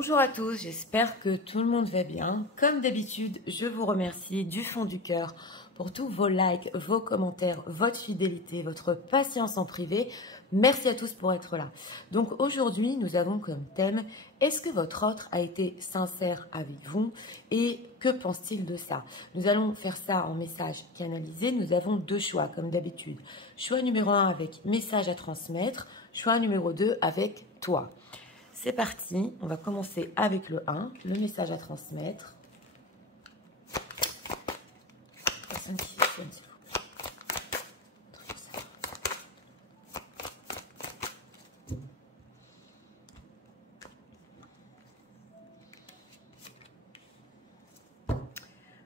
Bonjour à tous, j'espère que tout le monde va bien. Comme d'habitude, je vous remercie du fond du cœur pour tous vos likes, vos commentaires, votre fidélité, votre patience en privé. Merci à tous pour être là. Donc aujourd'hui, nous avons comme thème, est-ce que votre autre a été sincère avec vous et que pense-t-il de ça? Nous allons faire ça en message canalisé. Nous avons deux choix comme d'habitude. Choix numéro 1 avec message à transmettre, choix numéro 2 avec toi. C'est parti, on va commencer avec le 1, le message à transmettre. Personne qui sonne, s'il vous plaît.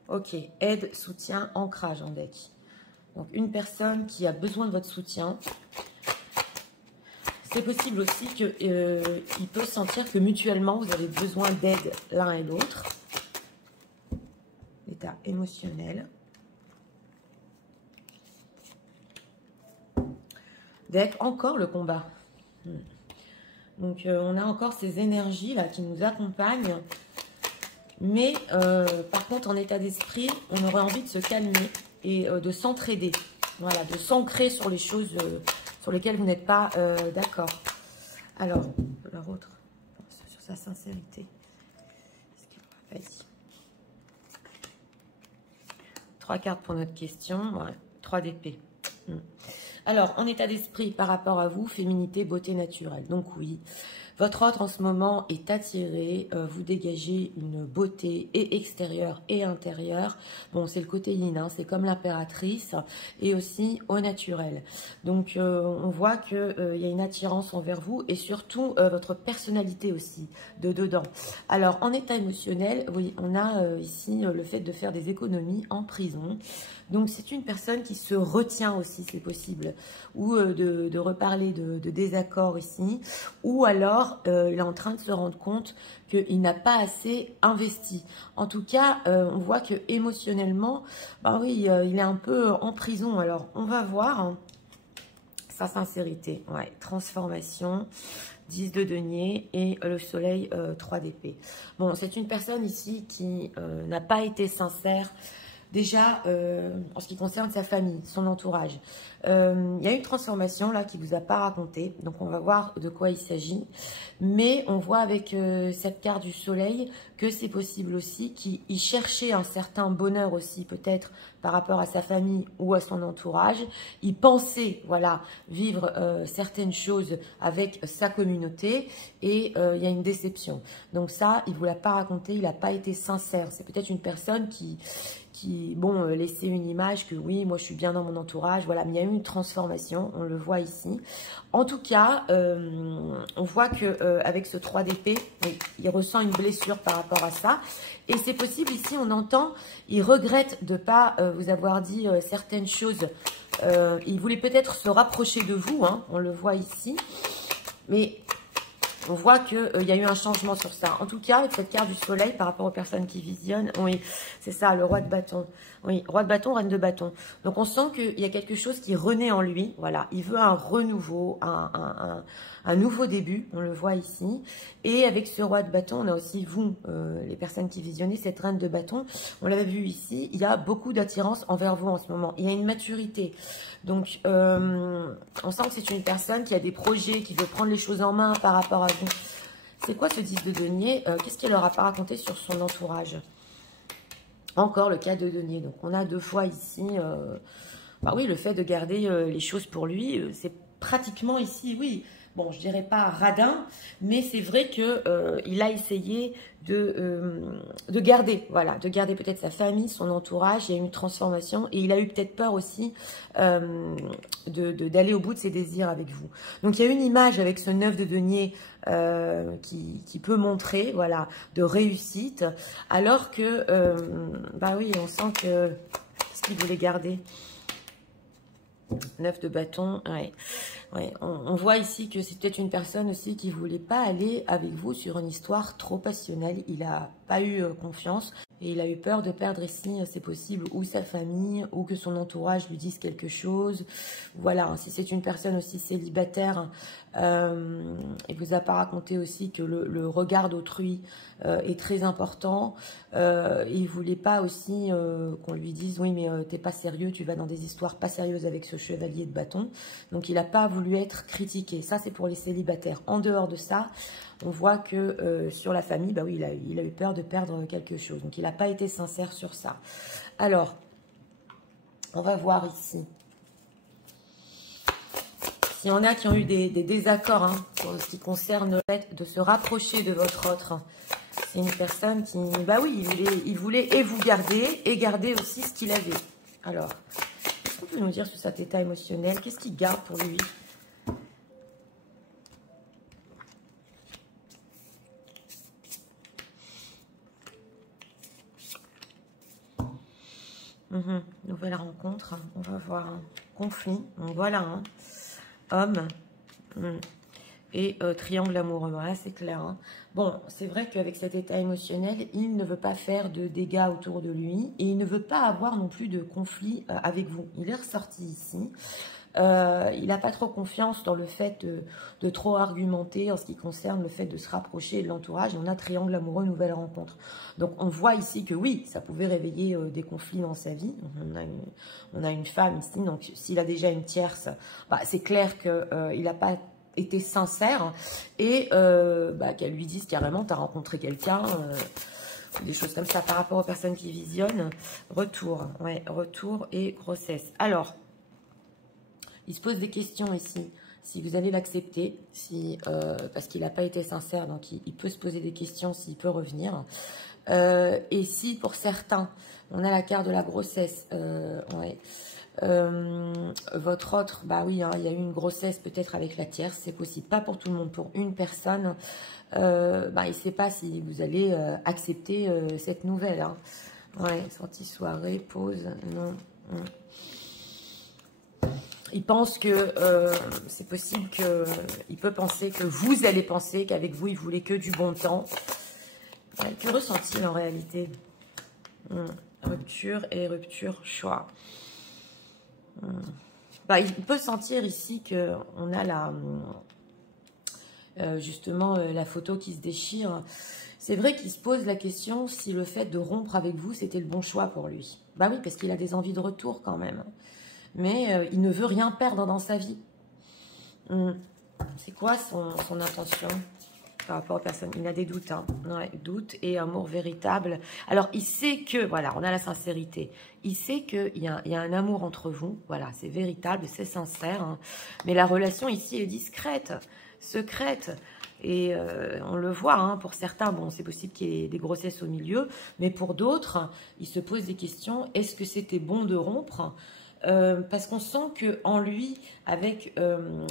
Ok, aide, soutien, ancrage en deck. Donc une personne qui a besoin de votre soutien. C'est possible aussi qu'il peut sentir que mutuellement, vous avez besoin d'aide l'un et l'autre. L'état émotionnel. Deck, encore le combat. Donc, on a encore ces énergies là qui nous accompagnent. Mais, par contre, en état d'esprit, on aurait envie de se calmer et de s'entraider. Voilà, de s'ancrer sur les choses... sur lesquels vous n'êtes pas d'accord. Alors, leur autre, sur sa sincérité. Vas-y. 3 cartes pour notre question. Ouais, 3 d'épée. Alors, en état d'esprit par rapport à vous, féminité, beauté naturelle. Donc oui, votre autre en ce moment est attiré, vous dégagez une beauté et extérieure et intérieure. Bon, c'est le côté yin, hein, c'est comme l'impératrice et aussi au naturel. Donc, on voit qu'il y a une attirance envers vous et surtout votre personnalité aussi de dedans. Alors, en état émotionnel, oui, on a ici le fait de faire des économies en prison. Donc, c'est une personne qui se retient aussi, c'est possible, ou de reparler de désaccords ici, ou alors il est en train de se rendre compte qu'il n'a pas assez investi. En tout cas, on voit que émotionnellement, bah oui, il est un peu en prison. Alors, on va voir hein, sa sincérité. Ouais, transformation, 10 de denier et le soleil, 3 d'épée. Bon, c'est une personne ici qui n'a pas été sincère. Déjà, en ce qui concerne sa famille, son entourage, il y a une transformation là qui ne vous a pas raconté. Donc, on va voir de quoi il s'agit. Mais on voit avec cette carte du soleil que c'est possible aussi qu'il cherchait un certain bonheur aussi, peut-être par rapport à sa famille ou à son entourage. Il pensait, voilà, vivre certaines choses avec sa communauté et il y a une déception. Donc ça, il ne vous l'a pas raconté, il n'a pas été sincère. C'est peut-être une personne qui bon, laissait une image que oui, moi je suis bien dans mon entourage, voilà, mais il y a eu une transformation, on le voit ici. En tout cas, on voit que avec ce 3 d'épée, il ressent une blessure par rapport à ça. Et c'est possible ici, on entend, il regrette de ne pas vous avoir dit certaines choses. Il voulait peut-être se rapprocher de vous, hein, on le voit ici. Mais on voit qu'il y a eu un changement sur ça. En tout cas, avec cette carte du soleil, par rapport aux personnes qui visionnent, oui, c'est ça, le roi de bâton. Oui, roi de bâton, reine de bâton. Donc, on sent qu'il y a quelque chose qui renaît en lui. Voilà, il veut un renouveau, un nouveau début. On le voit ici. Et avec ce roi de bâton, on a aussi, vous, les personnes qui visionnez, cette reine de bâton. On l'avait vu ici. Il y a beaucoup d'attirance envers vous en ce moment. Il y a une maturité. Donc, on sent que c'est une personne qui a des projets, qui veut prendre les choses en main par rapport à vous. C'est quoi ce 10 de denier? Qu'est-ce qu'elle leur a pas raconté sur son entourage? Encore le cas de denier. Donc, on a 2 fois ici, bah oui, le fait de garder les choses pour lui, c'est pratiquement ici, oui. Bon, je dirais pas radin, mais c'est vrai qu'il a essayé de garder, voilà, de garder peut-être sa famille, son entourage. Il y a eu une transformation et il a eu peut-être peur aussi d'aller au bout de ses désirs avec vous. Donc, il y a une image avec ce 9 de denier qui peut montrer, voilà, de réussite, alors que, bah oui, on sent que qu'est-ce qu'il voulait garder? 9 de bâton, ouais. Ouais, on voit ici que c'est peut-être une personne aussi qui ne voulait pas aller avec vous sur une histoire trop passionnelle. Il n'a pas eu confiance et il a eu peur de perdre ici, c'est possible, ou sa famille, ou que son entourage lui dise quelque chose. Voilà, si c'est une personne aussi célibataire, Il vous a pas raconté aussi que le regard d'autrui est très important. Il voulait pas aussi qu'on lui dise oui mais t'es pas sérieux, tu vas dans des histoires pas sérieuses avec ce chevalier de bâton. Donc il n'a pas voulu être critiqué. Ça c'est pour les célibataires. En dehors de ça, on voit que sur la famille, bah oui, il a eu peur de perdre quelque chose. Donc il n'a pas été sincère sur ça. Alors, on va voir ici. S'il y en a qui ont eu des désaccords hein, pour ce qui concerne le fait de se rapprocher de votre autre, c'est une personne qui, bah oui, il voulait et vous garder et garder aussi ce qu'il avait. Alors, qu'est-ce qu'on peut nous dire sur cet état émotionnel? Qu'est-ce qu'il garde pour lui? Nouvelle rencontre, on va voir un conflit. Donc voilà, hein. Homme et triangle amoureux, voilà, c'est clair. Hein. Bon, c'est vrai qu'avec cet état émotionnel, il ne veut pas faire de dégâts autour de lui et il ne veut pas avoir non plus de conflit avec vous. Il est ressorti ici. Il n'a pas trop confiance dans le fait de trop argumenter en ce qui concerne le fait de se rapprocher de l'entourage. On a triangle amoureux, nouvelle rencontre. Donc on voit ici que oui, ça pouvait réveiller des conflits dans sa vie. On a une femme ici, donc s'il a déjà une tierce, bah, c'est clair qu'il n'a pas été sincère et qu'elle lui dise carrément, tu as rencontré quelqu'un, des choses comme ça par rapport aux personnes qui visionnent. Retour, ouais, retour et grossesse. Alors, il se pose des questions ici, si vous allez l'accepter, parce qu'il n'a pas été sincère, donc il peut se poser des questions s'il peut revenir. Et si pour certains, on a la carte de la grossesse, ouais, votre autre, bah oui, hein, il y a eu une grossesse peut-être avec la tierce, c'est possible, pas pour tout le monde, pour une personne, bah, il ne sait pas si vous allez accepter cette nouvelle. Hein. Ouais, sortie soirée, pause, non. Il pense que c'est possible qu'il peut penser que vous allez penser qu'avec vous, il voulait que du bon temps. Que ressent-il en réalité? Rupture et rupture, choix. Bah, il peut sentir ici qu'on a justement la photo qui se déchire. C'est vrai qu'il se pose la question si le fait de rompre avec vous, c'était le bon choix pour lui. Bah oui, parce qu'il a des envies de retour quand même. Mais il ne veut rien perdre dans sa vie. C'est quoi son intention par rapport aux personnes? Il a des doutes, hein. Ouais, doutes et amour véritable. Alors, il sait que, voilà, on a la sincérité. Il sait qu'il y a un amour entre vous. Voilà, c'est véritable, c'est sincère. Hein. Mais la relation ici est discrète, secrète. Et on le voit, hein, pour certains, bon, c'est possible qu'il y ait des grossesses au milieu. Mais pour d'autres, il se pose des questions. Est-ce que c'était bon de rompre ? Parce qu'on sent qu'en lui, avec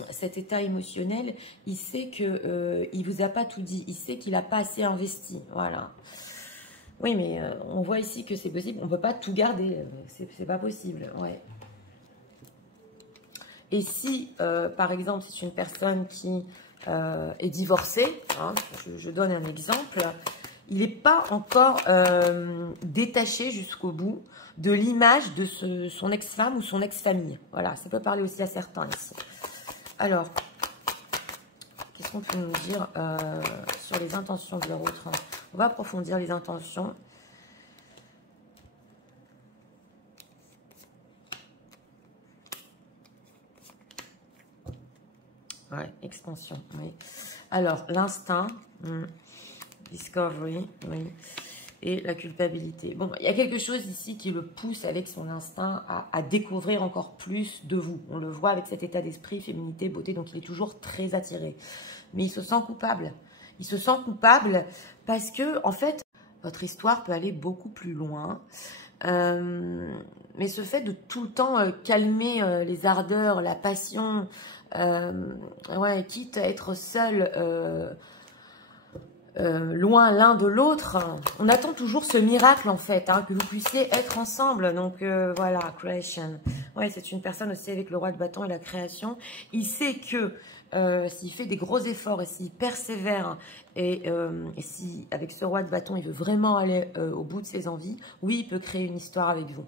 cet état émotionnel, il sait qu'il ne vous a pas tout dit. Il sait qu'il n'a pas assez investi. Voilà. Oui, mais on voit ici que c'est possible. On ne peut pas tout garder. C'est pas possible. Ouais. Et si, par exemple, c'est une personne qui est divorcée, hein, je donne un exemple, il n'est pas encore détaché jusqu'au bout de l'image de son ex-femme ou son ex-famille. Voilà, ça peut parler aussi à certains ici. Alors, qu'est-ce qu'on peut nous dire sur les intentions de leur autre? On va approfondir les intentions. Ouais, expansion, oui. Alors, l'instinct, discovery, oui. Et la culpabilité. Bon, il y a quelque chose ici qui le pousse avec son instinct à découvrir encore plus de vous. On le voit avec cet état d'esprit, féminité, beauté, donc il est toujours très attiré. Mais il se sent coupable. Il se sent coupable parce que, en fait, votre histoire peut aller beaucoup plus loin. Mais ce fait de tout le temps calmer les ardeurs, la passion, ouais, quitte à être seul... loin l'un de l'autre, on attend toujours ce miracle en fait, hein, que vous puissiez être ensemble. Donc voilà, creation. Ouais, c'est une personne aussi avec le roi de bâton et la création. Il sait que s'il fait des gros efforts et s'il persévère et si avec ce roi de bâton il veut vraiment aller au bout de ses envies, oui, il peut créer une histoire avec vous.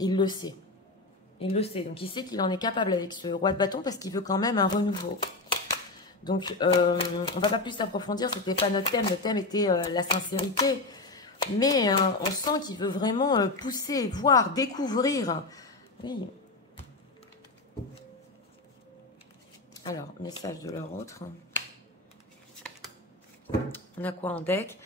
Il le sait. Il le sait. Donc il sait qu'il en est capable avec ce roi de bâton parce qu'il veut quand même un renouveau. Donc, on va pas plus approfondir, c'était pas notre thème. Le thème était la sincérité. Mais on sent qu'il veut vraiment pousser, voir, découvrir. Oui. Alors, message de leur autre. On a quoi en deck?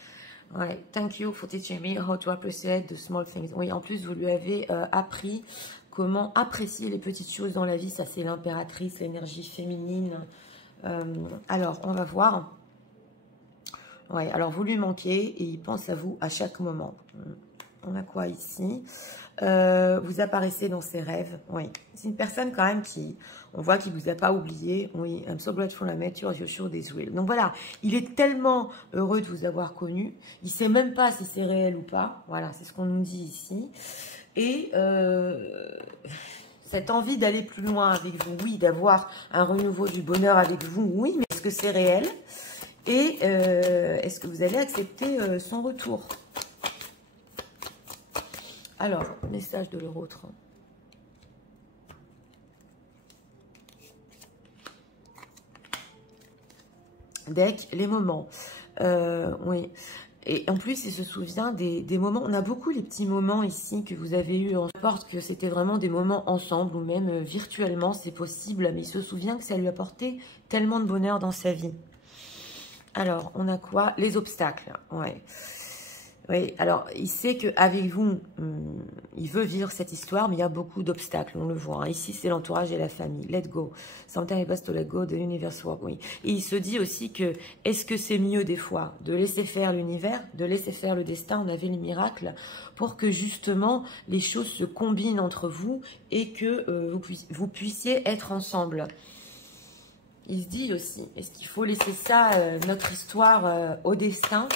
Ouais. Thank you for teaching me how to appreciate the small things. Oui, en plus, vous lui avez appris comment apprécier les petites choses dans la vie. Ça, c'est l'impératrice, l'énergie féminine. Alors, on va voir. Ouais, alors vous lui manquez et il pense à vous à chaque moment. On a quoi ici? Vous apparaissez dans ses rêves. Oui, c'est une personne quand même qui, on voit qu'il vous a pas oublié. Oui, I'm so grateful I met you, you're sure this will. Donc voilà, il est tellement heureux de vous avoir connu. Il sait même pas si c'est réel ou pas. Voilà, c'est ce qu'on nous dit ici. Et cette envie d'aller plus loin avec vous, oui, d'avoir un renouveau du bonheur avec vous, oui, mais est-ce que c'est réel? Et est-ce que vous allez accepter son retour? Alors, message de leur autre. Deck, les moments. Oui. Et en plus, il se souvient des moments. On a beaucoup les petits moments ici que vous avez eu. En sorte que c'était vraiment des moments ensemble ou même virtuellement, c'est possible. Mais il se souvient que ça lui apportait tellement de bonheur dans sa vie. Alors, on a quoi? Les obstacles. Ouais. Oui, alors, il sait qu'avec vous, il veut vivre cette histoire, mais il y a beaucoup d'obstacles, on le voit. Hein. Ici, c'est l'entourage et la famille. Let go. Sometimes it has to let go, the universe work. Oui. Et il se dit aussi que, est-ce que c'est mieux des fois de laisser faire l'univers, de laisser faire le destin, on avait les miracles, pour que justement, les choses se combinent entre vous et que vous puissiez être ensemble. Il se dit aussi, est-ce qu'il faut laisser ça, notre histoire, au destin?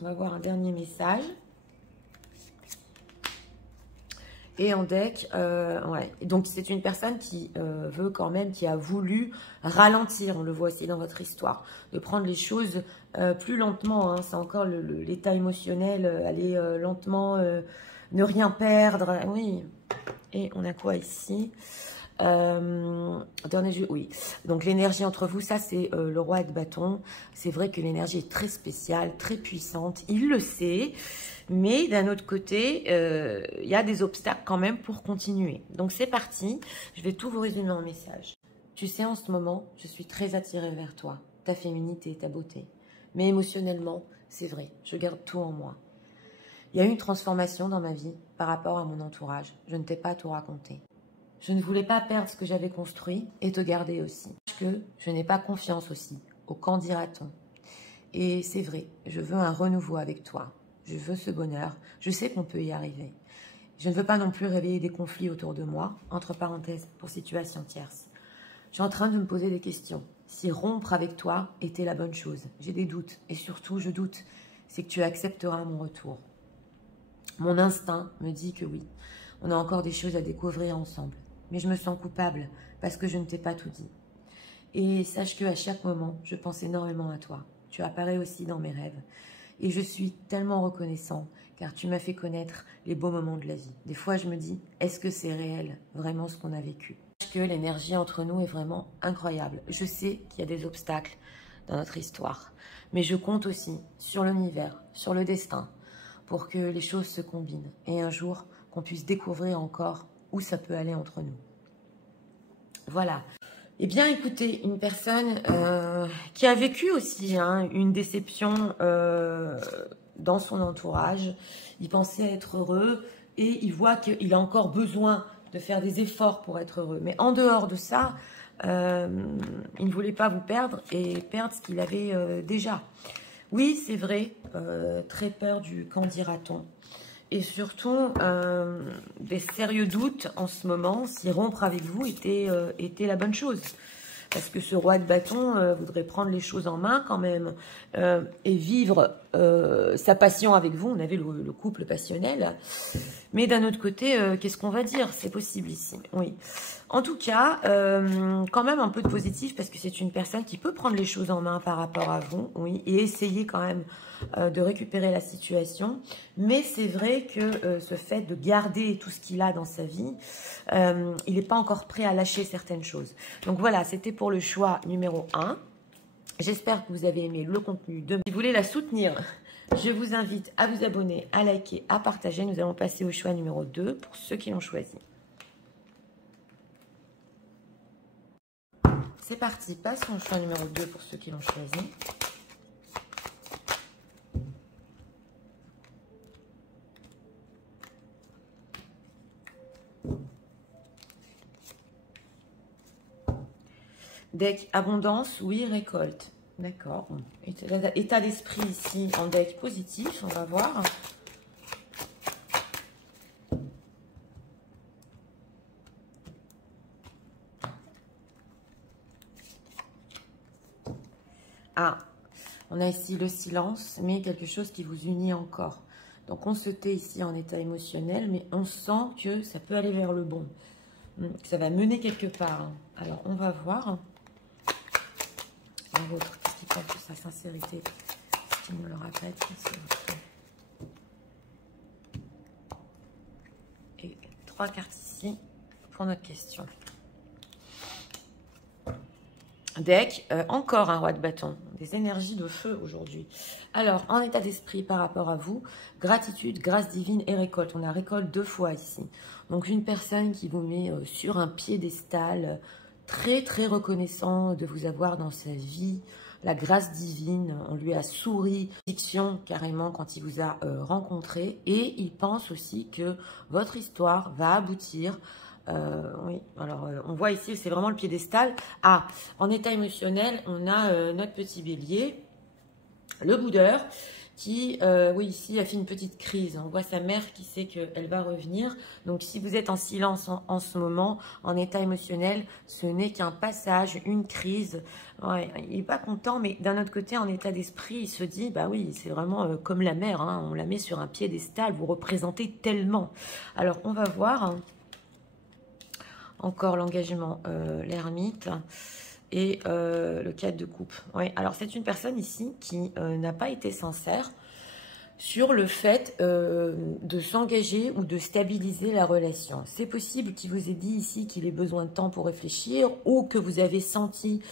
On va voir un dernier message. Et en deck, ouais. Donc c'est une personne qui veut quand même, qui a voulu ralentir, on le voit aussi dans votre histoire, de prendre les choses plus lentement. Hein. C'est encore l'état émotionnel, aller lentement, ne rien perdre. Oui. Et on a quoi ici? Dernier jeu, oui. Donc l'énergie entre vous, ça c'est le roi de bâton. C'est vrai que l'énergie est très spéciale, très puissante. Il le sait, mais d'un autre côté, il y a des obstacles quand même pour continuer. Donc c'est parti. Je vais tout vous résumer en message. Tu sais, en ce moment, je suis très attirée vers toi, ta féminité, ta beauté. Mais émotionnellement, c'est vrai, je garde tout en moi. Il y a eu une transformation dans ma vie par rapport à mon entourage. Je ne t'ai pas tout raconté. Je ne voulais pas perdre ce que j'avais construit et te garder aussi. Parce que je n'ai pas confiance aussi au qu'en dira-t-on. Et c'est vrai, je veux un renouveau avec toi. Je veux ce bonheur. Je sais qu'on peut y arriver. Je ne veux pas non plus réveiller des conflits autour de moi, entre parenthèses, pour situation tierce. Je suis en train de me poser des questions. Si rompre avec toi était la bonne chose, j'ai des doutes. Et surtout, je doute, c'est que tu accepteras mon retour. Mon instinct me dit que oui. On a encore des choses à découvrir ensemble. Mais je me sens coupable parce que je ne t'ai pas tout dit. Et sache qu'à chaque moment, je pense énormément à toi. Tu apparais aussi dans mes rêves. Et je suis tellement reconnaissant car tu m'as fait connaître les beaux moments de la vie. Des fois, je me dis, est-ce que c'est réel, vraiment ce qu'on a vécu? Sache que l'énergie entre nous est vraiment incroyable. Je sais qu'il y a des obstacles dans notre histoire. Mais je compte aussi sur l'univers, sur le destin, pour que les choses se combinent. Et un jour, qu'on puisse découvrir encore où ça peut aller entre nous. Voilà. Eh bien, écoutez, une personne qui a vécu aussi une déception dans son entourage. Il pensait être heureux et il voit qu'il a encore besoin de faire des efforts pour être heureux. Mais en dehors de ça, il ne voulait pas vous perdre et perdre ce qu'il avait déjà. Oui, c'est vrai, très peur du qu'en dira-t-on. Et surtout, des sérieux doutes en ce moment, si rompre avec vous était la bonne chose. Parce que ce roi de bâton voudrait prendre les choses en main quand même et vivre sa passion avec vous. On avait le couple passionnel. Mais d'un autre côté, qu'est-ce qu'on va dire? C'est possible ici, oui. En tout cas, quand même un peu de positif parce que c'est une personne qui peut prendre les choses en main par rapport à vous, oui, et essayer quand même de récupérer la situation. Mais c'est vrai que ce fait de garder tout ce qu'il a dans sa vie, il n'est pas encore prêt à lâcher certaines choses. Donc voilà, c'était pour le choix numéro 1. J'espère que vous avez aimé le contenu de... Si vous voulez la soutenir, je vous invite à vous abonner, à liker, à partager. Nous allons passer au choix numéro 2 pour ceux qui l'ont choisi. C'est parti, passons au choix numéro 2 pour ceux qui l'ont choisi. Deck abondance, oui, récolte. D'accord. État d'esprit ici en deck positif, on va voir. Ah, on a ici le silence, mais quelque chose qui vous unit encore. Donc on se tait ici en état émotionnel, mais on sent que ça peut aller vers le bon. Que ça va mener quelque part. Alors on va voir. L'autre, qu'est-ce qui parle de sa sincérité? Est-ce qu'il me le rappelle? Et 3 cartes ici pour notre question. Deck, encore un roi de bâton, des énergies de feu aujourd'hui. Alors, en état d'esprit par rapport à vous, gratitude, grâce divine et récolte. On a récolte 2 fois ici. Donc, une personne qui vous met sur un piédestal, très, très reconnaissant de vous avoir dans sa vie. La grâce divine, on lui a souri, diction carrément quand il vous a rencontré. Et il pense aussi que votre histoire va aboutir. Oui, alors on voit ici, c'est vraiment le piédestal. Ah, en état émotionnel, on a notre petit bélier, le boudeur, qui, oui, ici, a fait une petite crise. On voit sa mère qui sait qu'elle va revenir. Donc, si vous êtes en silence en ce moment, en état émotionnel, ce n'est qu'un passage, une crise. Ouais, il n'est pas content, mais d'un autre côté, en état d'esprit, il se dit, bah oui, c'est vraiment comme la mère, hein, on la met sur un piédestal, vous représentez tellement. Alors, on va voir... Encore l'engagement, l'ermite et le 4 de coupe. Ouais, alors c'est une personne ici qui n'a pas été sincère sur le fait de s'engager ou de stabiliser la relation. C'est possible qu'il vous ait dit ici qu'il ait besoin de temps pour réfléchir ou que vous avez senti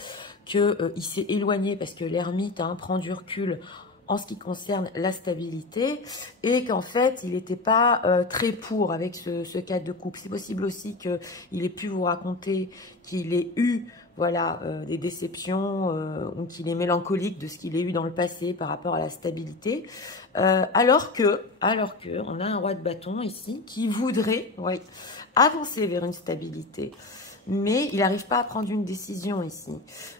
qu'il s'est éloigné parce que l'ermite prend du recul en ce qui concerne la stabilité, et qu'en fait, il n'était pas très pour avec ce 4 de coupe. C'est possible aussi qu'il ait pu vous raconter qu'il ait eu voilà, des déceptions ou qu'il est mélancolique de ce qu'il a eu dans le passé par rapport à la stabilité. Alors que, on a un roi de bâton ici qui voudrait avancer vers une stabilité. Mais il n'arrive pas à prendre une décision ici.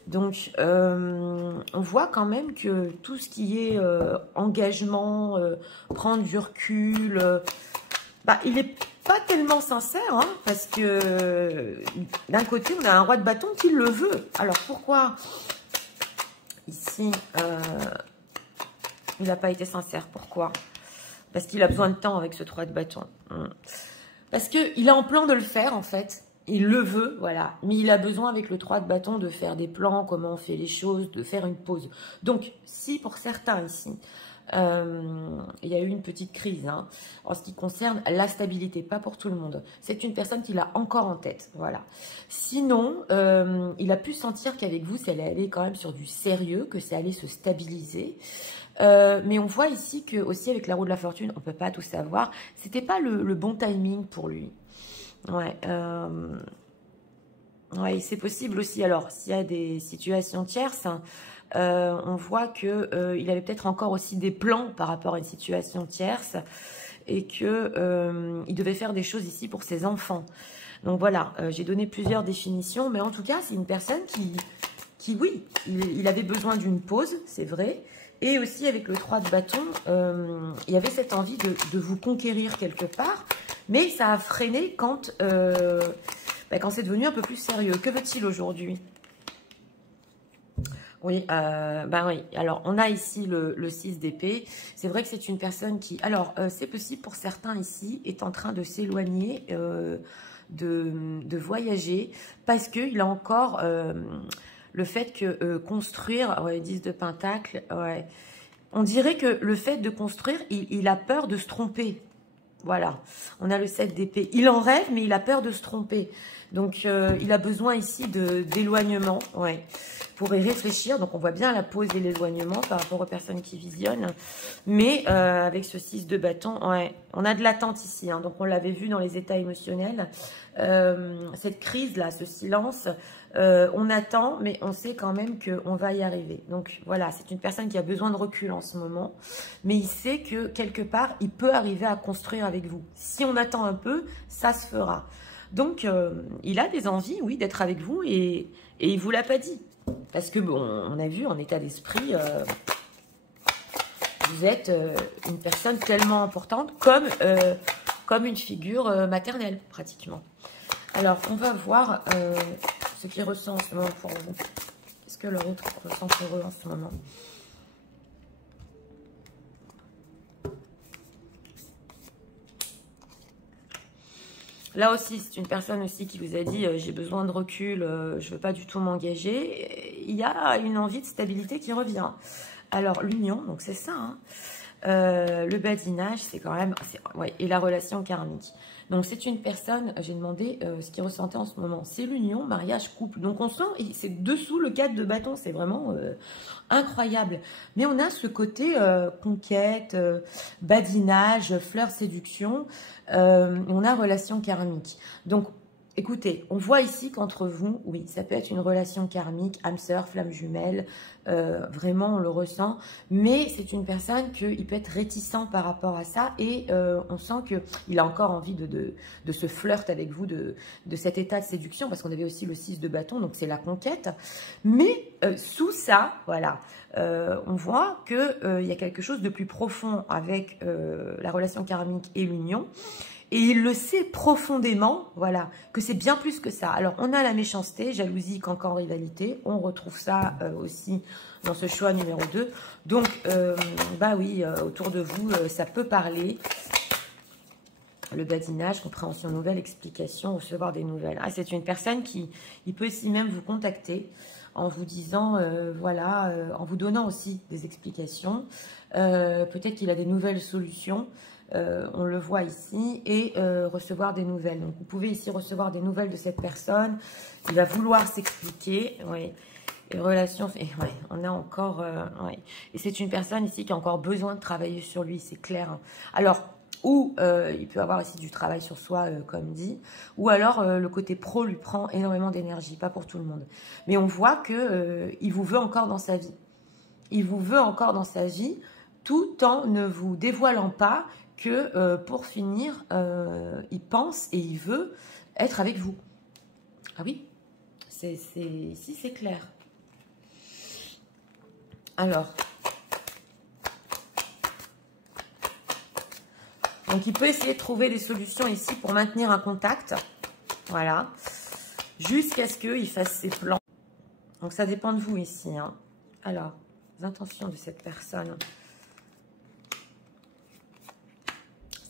Donc, on voit quand même que tout ce qui est engagement, prendre du recul, il n'est pas tellement sincère, parce que d'un côté, on a un roi de bâton qui le veut. Alors, pourquoi ici, il n'a pas été sincère? Pourquoi? Parce qu'il a besoin de temps avec ce 3 de bâton. Parce qu'il est en plan de le faire, en fait. Il le veut, voilà. Mais il a besoin, avec le 3 de bâton, de faire des plans, comment on fait les choses, de faire une pause. Donc, si pour certains ici, il y a eu une petite crise en ce qui concerne la stabilité, pas pour tout le monde. C'est une personne qui l'a encore en tête, voilà. Sinon, il a pu sentir qu'avec vous, ça allait aller quand même sur du sérieux, que ça allait se stabiliser. Mais on voit ici que aussi avec la roue de la fortune, on peut pas tout savoir. C'était pas le bon timing pour lui. Ouais, ouais, c'est possible aussi. Alors, s'il y a des situations tierces, on voit que il avait peut-être encore aussi des plans par rapport à une situation tierce et que il devait faire des choses ici pour ses enfants. Donc voilà, j'ai donné plusieurs définitions, mais en tout cas, c'est une personne qui oui, il avait besoin d'une pause, c'est vrai. Et aussi avec le 3 de bâton, il y avait cette envie de vous conquérir quelque part, mais ça a freiné quand c'est devenu un peu plus sérieux. Que veut-il aujourd'hui? Oui, bah oui. Alors, on a ici le 6 d'épée. C'est vrai que c'est une personne qui... Alors, c'est possible pour certains ici, est en train de s'éloigner, de voyager, parce qu'il a encore le fait que construire... Ouais, 10 de pentacle, ouais. On dirait que le fait de construire, il a peur de se tromper. Voilà, on a le 7 d'épée. Il en rêve, mais il a peur de se tromper. Donc, il a besoin ici d'éloignement, ouais, pour y réfléchir. Donc, on voit bien la pause et l'éloignement par rapport aux personnes qui visionnent. Mais avec ce 6 de bâton, ouais, on a de l'attente ici. Hein, donc, on l'avait vu dans les états émotionnels. Cette crise-là, ce silence, on attend, mais on sait quand même qu'on va y arriver. Donc, voilà, c'est une personne qui a besoin de recul en ce moment. Mais il sait que, quelque part, il peut arriver à construire avec vous. Si on attend un peu, ça se fera. Donc, il a des envies, oui, d'être avec vous et il ne vous l'a pas dit. Parce que, bon, on a vu en état d'esprit, vous êtes une personne tellement importante comme une figure maternelle, pratiquement. Alors, on va voir ce qu'il ressent en ce moment pour vous. Qu'est-ce que l'autre ressent pour eux en ce moment? Là aussi, c'est une personne aussi qui vous a dit j'ai besoin de recul, je ne veux pas du tout m'engager. Il y a une envie de stabilité qui revient. Alors, l'union, donc c'est ça. Hein. Le badinage, c'est quand même... Ouais, et la relation karmique. Donc, c'est une personne, j'ai demandé ce qu'il ressentait en ce moment. C'est l'union, mariage, couple. Donc, on sent, c'est dessous le 4 de bâton, c'est vraiment incroyable. Mais on a ce côté conquête, badinage, fleur, séduction. On a relation karmique. Donc, écoutez, on voit ici qu'entre vous, oui, ça peut être une relation karmique, âme sœur, flamme jumelle, vraiment on le ressent, mais c'est une personne qu'il peut être réticent par rapport à ça et on sent qu'il a encore envie de se flirt avec vous, de cet état de séduction, parce qu'on avait aussi le 6 de bâton, donc c'est la conquête, mais sous ça, voilà, on voit qu'il y a quelque chose de plus profond avec la relation karmique et l'union. Et il le sait profondément, voilà, que c'est bien plus que ça. Alors, on a la méchanceté, jalousie, cancan, rivalité. On retrouve ça aussi dans ce choix numéro 2. Donc, bah oui, autour de vous, ça peut parler. Le badinage, compréhension nouvelle, explication, recevoir des nouvelles. Ah, c'est une personne qui il peut aussi même vous contacter en vous disant, voilà, en vous donnant aussi des explications. Peut-être qu'il a des nouvelles solutions. On le voit ici, et recevoir des nouvelles. Donc, vous pouvez ici recevoir des nouvelles de cette personne. Il va vouloir s'expliquer. Oui. Et relations, et ouais, on a encore... ouais. Et c'est une personne ici qui a encore besoin de travailler sur lui, c'est clair. Alors, ou il peut avoir aussi du travail sur soi, comme dit, ou alors le côté pro lui prend énormément d'énergie, pas pour tout le monde. Mais on voit que il vous veut encore dans sa vie. Il vous veut encore dans sa vie, tout en ne vous dévoilant pas que pour finir, il pense et il veut être avec vous. Ah oui, ici c'est clair. Alors, donc il peut essayer de trouver des solutions ici pour maintenir un contact. Voilà. Jusqu'à ce qu'il fasse ses plans. Donc ça dépend de vous ici. Hein. Alors, les intentions de cette personne.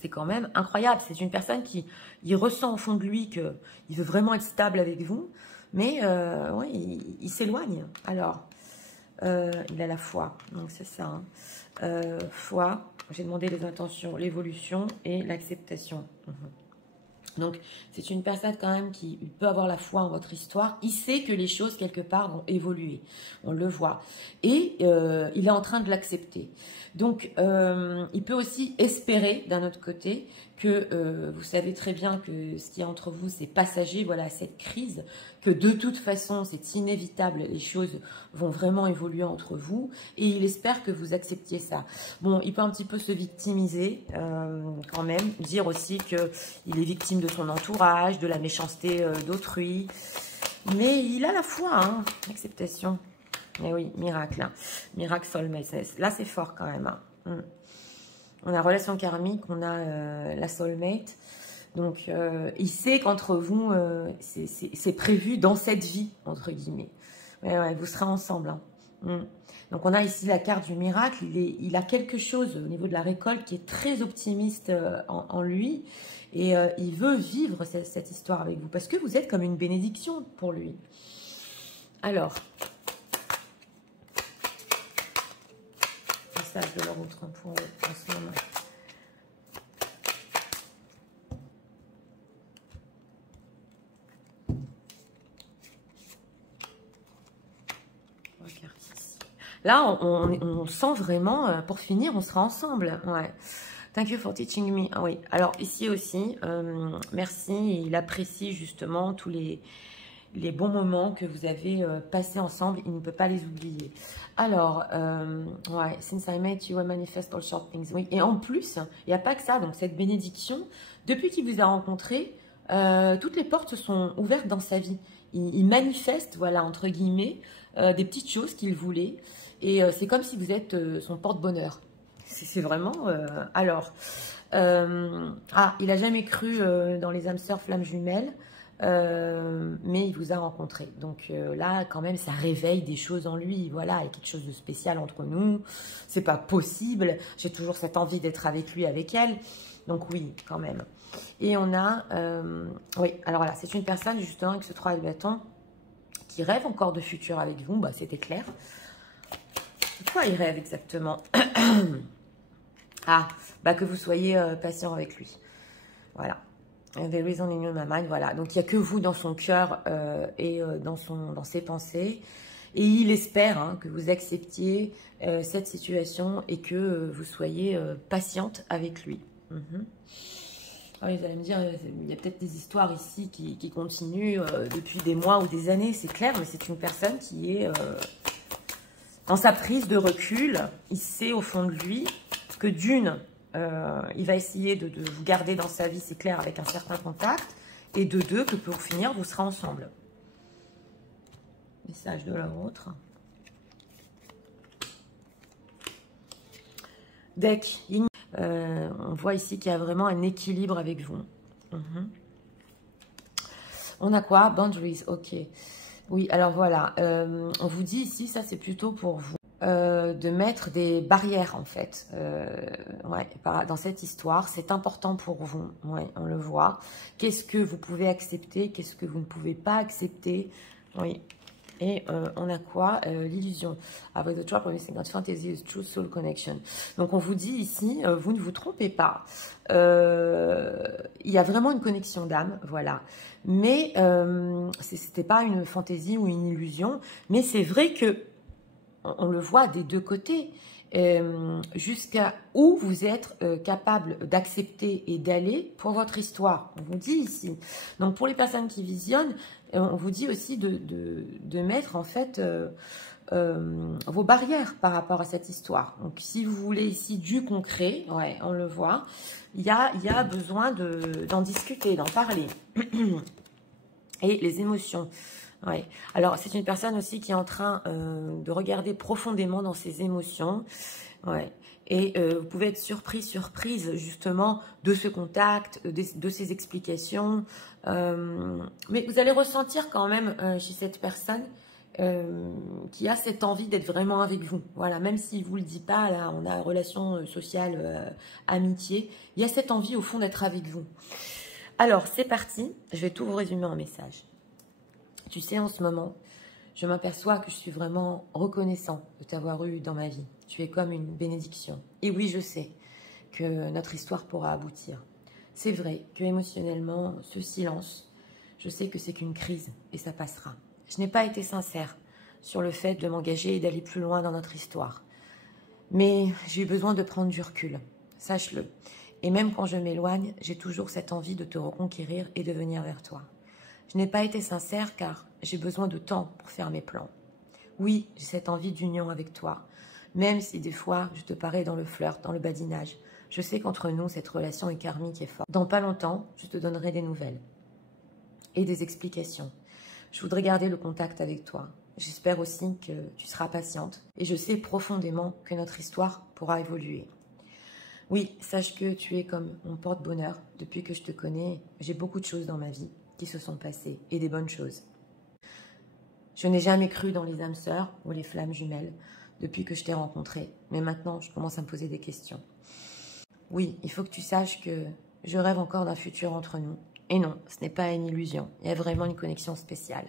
C'est quand même incroyable. C'est une personne qui il ressent au fond de lui qu'il veut vraiment être stable avec vous. Mais ouais, il s'éloigne. Alors, il a la foi. Donc c'est ça. Hein. Foi. J'ai demandé les intentions, l'évolution et l'acceptation. Donc, c'est une personne quand même qui peut avoir la foi en votre histoire. Il sait que les choses, quelque part, vont évoluer. On le voit. Et il est en train de l'accepter. Donc, il peut aussi espérer, d'un autre côté, que vous savez très bien que ce qui est entre vous, c'est passager, voilà, cette crise, que de toute façon, c'est inévitable, les choses vont vraiment évoluer entre vous, et il espère que vous acceptiez ça. Bon, il peut un petit peu se victimiser, quand même, dire aussi qu'il est victime de son entourage, de la méchanceté d'autrui, mais il a la foi, hein, acceptation. Mais oui, miracle, hein. Miracle soulmate, là c'est fort quand même, hein. On a relation karmique, on a la soulmate. Donc, il sait qu'entre vous, c'est prévu dans cette vie, entre guillemets. Ouais, ouais, vous serez ensemble. Hein. Mm. Donc on a ici la carte du miracle, il a quelque chose au niveau de la récolte qui est très optimiste en lui et il veut vivre cette histoire avec vous parce que vous êtes comme une bénédiction pour lui. Alors, message de leur autre pour eux en ce moment. Là, on sent vraiment, pour finir, on sera ensemble. Ouais. Thank you for teaching me. Ah oui, alors ici aussi, merci. Il apprécie justement tous les bons moments que vous avez passés ensemble. Il ne peut pas les oublier. Alors, ouais, since I met you, I manifest all short things. Oui, et en plus, il n'y a pas que ça. Donc, cette bénédiction, depuis qu'il vous a rencontré, toutes les portes se sont ouvertes dans sa vie. Il manifeste, voilà, entre guillemets, des petites choses qu'il voulait. Et c'est comme si vous êtes son porte-bonheur. C'est vraiment... alors, il n'a jamais cru dans les âmes sœurs flammes jumelles, mais il vous a rencontré. Donc là, quand même, ça réveille des choses en lui. Voilà, il y a quelque chose de spécial entre nous. C'est pas possible. J'ai toujours cette envie d'être avec lui, avec elle. Donc oui, quand même. Et on a... oui, alors là, c'est une personne, justement, avec ce 3 de bâton, qui rêve encore de futur avec vous. Bah, c'était clair. Pourquoi il rêve exactement? Ah, bah que vous soyez patient avec lui. Voilà. The reason in my mind, voilà. Donc, il n'y a que vous dans son cœur et dans ses pensées. Et il espère hein, que vous acceptiez cette situation et que vous soyez patiente avec lui. Ah, vous allez me dire, il y a peut-être des histoires ici qui continuent depuis des mois ou des années. C'est clair, mais c'est une personne qui est... dans sa prise de recul, il sait au fond de lui que d'une, il va essayer de vous garder dans sa vie, c'est clair, avec un certain contact, et de deux, que pour finir, vous serez ensemble. Message de l'autre. Deck, on voit ici qu'il y a vraiment un équilibre avec vous. On a quoi? Boundaries, ok. Oui, alors voilà, on vous dit ici, ça c'est plutôt pour vous, de mettre des barrières en fait, ouais, dans cette histoire. C'est important pour vous, ouais, on le voit. Qu'est-ce que vous pouvez accepter? Qu'est-ce que vous ne pouvez pas accepter? Oui. Et on a quoi? L'illusion. Avec the trap missing out fantasy is true soul connection. Donc on vous dit ici, vous ne vous trompez pas. Il y a vraiment une connexion d'âme, voilà. Mais c'était pas une fantaisie ou une illusion. Mais c'est vrai que on le voit des deux côtés. Jusqu'à où vous êtes capable d'accepter et d'aller pour votre histoire. On vous dit ici. Donc pour les personnes qui visionnent, on vous dit aussi de mettre en fait vos barrières par rapport à cette histoire. Donc si vous voulez ici du concret, ouais, on le voit, il y a besoin d'en discuter, d'en parler. Et les émotions. Ouais. Alors, c'est une personne aussi qui est en train de regarder profondément dans ses émotions. Ouais. Et vous pouvez être surprise justement de ce contact, de ces explications. Mais vous allez ressentir quand même chez cette personne qui a cette envie d'être vraiment avec vous. Voilà, même s'il ne vous le dit pas, là, on a relation sociale, amitié. Il y a cette envie au fond d'être avec vous. Alors, c'est parti. Je vais tout vous résumer en message. Tu sais, en ce moment, je m'aperçois que je suis vraiment reconnaissant de t'avoir eu dans ma vie. Tu es comme une bénédiction. Et oui, je sais que notre histoire pourra aboutir. C'est vrai que émotionnellement, ce silence, je sais que c'est qu'une crise et ça passera. Je n'ai pas été sincère sur le fait de m'engager et d'aller plus loin dans notre histoire. Mais j'ai eu besoin de prendre du recul, sache-le. Et même quand je m'éloigne, j'ai toujours cette envie de te reconquérir et de venir vers toi. Je n'ai pas été sincère car j'ai besoin de temps pour faire mes plans. Oui, j'ai cette envie d'union avec toi, même si des fois je te parais dans le flirt, dans le badinage. Je sais qu'entre nous, cette relation est karmique et forte. Dans pas longtemps, je te donnerai des nouvelles et des explications. Je voudrais garder le contact avec toi. J'espère aussi que tu seras patiente et je sais profondément que notre histoire pourra évoluer. Oui, sache que tu es comme mon porte-bonheur. Depuis que je te connais, j'ai beaucoup de choses dans ma vie qui se sont passées et des bonnes choses. Je n'ai jamais cru dans les âmes sœurs ou les flammes jumelles depuis que je t'ai rencontré. Mais maintenant, je commence à me poser des questions. Oui, il faut que tu saches que je rêve encore d'un futur entre nous. Et non, ce n'est pas une illusion. Il y a vraiment une connexion spéciale.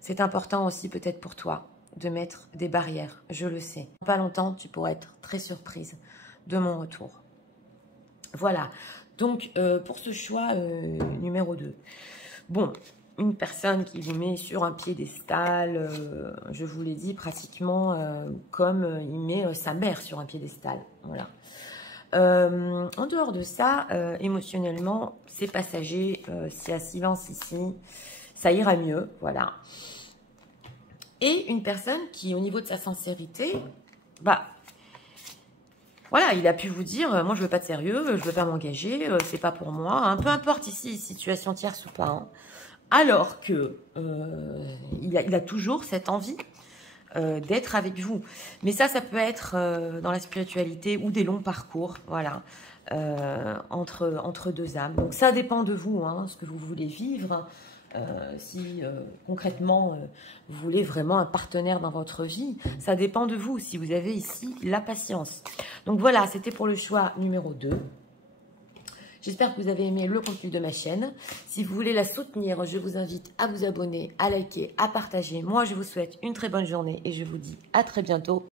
C'est important aussi peut-être pour toi de mettre des barrières, je le sais. Pas longtemps, tu pourras être très surprise de mon retour. Voilà, donc pour ce choix numéro 2. Bon, une personne qui vous met sur un piédestal, je vous l'ai dit, pratiquement comme il met sa mère sur un piédestal. Voilà. En dehors de ça, émotionnellement, c'est passager, c'est à silence ici, ça ira mieux, voilà. Et une personne qui, au niveau de sa sincérité, bah, voilà, il a pu vous dire, moi je veux pas de sérieux, je veux pas m'engager, c'est pas pour moi, hein, peu importe ici, situation tierce ou pas. Hein. Alors que il a toujours cette envie d'être avec vous. Mais ça peut être dans la spiritualité ou des longs parcours, voilà, entre deux âmes. Donc ça dépend de vous, hein, ce que vous voulez vivre. Si concrètement vous voulez vraiment un partenaire dans votre vie, ça dépend de vous, si vous avez ici la patience. Donc voilà, c'était pour le choix numéro 2. J'espère que vous avez aimé le contenu de ma chaîne. Si vous voulez la soutenir, je vous invite à vous abonner, à liker, à partager. Moi, je vous souhaite une très bonne journée et je vous dis à très bientôt.